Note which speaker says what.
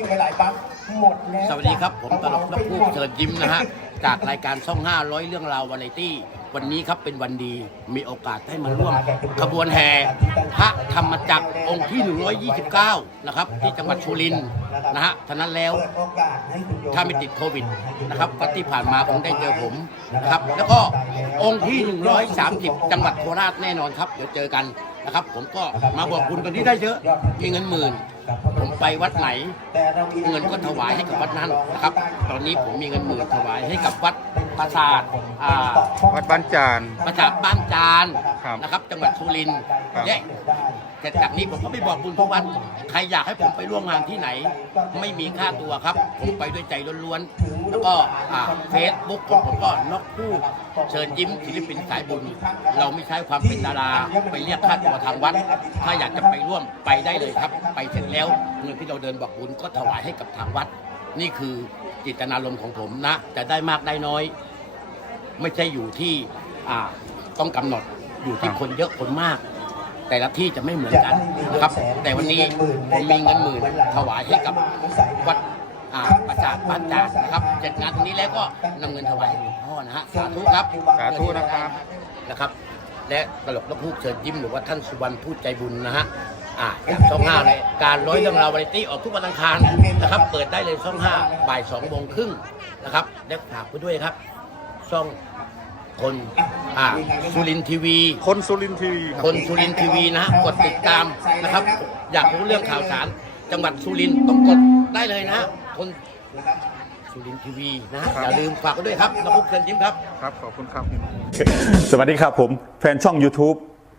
Speaker 1: วิ่งไปหลายปั๊บหมดแล้ว
Speaker 2: สวัสดีครับ ผมตลกนักพูดเชิญยิ้มนะฮะ จากรายการช่อง500 เรื่องราววาไรตี้ วันนี้ครับเป็นวันดีมีโอกาสได้มาร่วมขบวนแห่พระธรรมจักรองค์ที่ 129 นะครับ ที่จังหวัดสุรินทร์นะฮะฉะนั้นแล้ว
Speaker 1: เปิดโอกาสให้คุณโยม
Speaker 2: ถ้าไม่ติดโควิดนะครับก็ที่ผ่านมาคงได้เจอผมนะครับแล้วก็องค์ที่ 130 จังหวัดโคราชแน่นอนครับเดี๋ยวเจอกันนะครับ ผมก็มาบอกคุณกันที่ได้เยอะมีเงินหมื่นผมไปวัดไหนเงินก็ถวายให้กับวัดนั้นนะครับ ตอนนี้ผมมีเงินหมื่นถวายให้กับวัดปราสาทอ่า
Speaker 3: วัดบ้านจาน
Speaker 2: ประสาทบ้านจาน
Speaker 3: ครับ
Speaker 2: นะครับ จังหวัดสุรินทร์
Speaker 3: ครับ
Speaker 2: และแต่จากนี้ผมก็ไม่บอกบุญทุกวันใครอยากให้ผมไปร่วมงานที่ไหน ไม่มีค่าตัวครับ ผมไปด้วยใจล้วนๆแล้วก็เฟซบุ๊กของผมก็นกคู่เชิญยิ้มศิลปินสายบุญ เราไม่ใช้ความเป็นดาราไปเรียกค่าตัวทางวัด ถ้าอยากจะไปร่วมไปได้เลยครับ ไปเสร็จแล้วเงินที่เราเดินบอกบุญก็ถวายให้กับทางวัด นี่คือจิตนารมณ์ของผมนะจะได้มากได้น้อย ไม่ใช่อยู่ที่อ่าต้องกำหนดอยู่ที่คนเยอะคนมาก แต่ละที่จะไม่เหมือนกันนะครับ แต่วันนี้ผมมีเงินหมื่นถวายให้กับวัดอ่าประจาบ้านจานนะครับเสร็จงานตรงนี้แล้วก็นำเงินถวายให้หลวงพ่อนะฮะสาธุครับ
Speaker 3: สาธุนะครับ
Speaker 2: นะครับ และตลกนกพูกเชิญยิ้มหรือว่าท่านสุวรรณพูดใจบุญนะฮะ อ่าจากช่องห้าเลยการร้อยเรื่องราววาไรตี้ออกทุกวันอังคารนะครับ เปิดได้เลยช่องห้าบ่ายสองโมงครึ่งนะครับและฝากไปด้วยครับ ช่องคนอ่าสุรินทีวี
Speaker 3: คนสุรินทร์ทีวีครับ
Speaker 2: คนสุรินทร์ทีวีนะฮะกดติดตามนะครับ อยากรู้เรื่องข่าวสาร จังหวัดสุรินทร์ต้องกดได้เลยนะฮะคนสุรินทร์ทีวีนะฮะอย่าลืมฝากไว้ด้วยครับนกพูกเชิญยิ้มครับ
Speaker 3: ครับ ขอบคุณครับ
Speaker 4: สวัสดีครับผม แฟนช่อง YouTube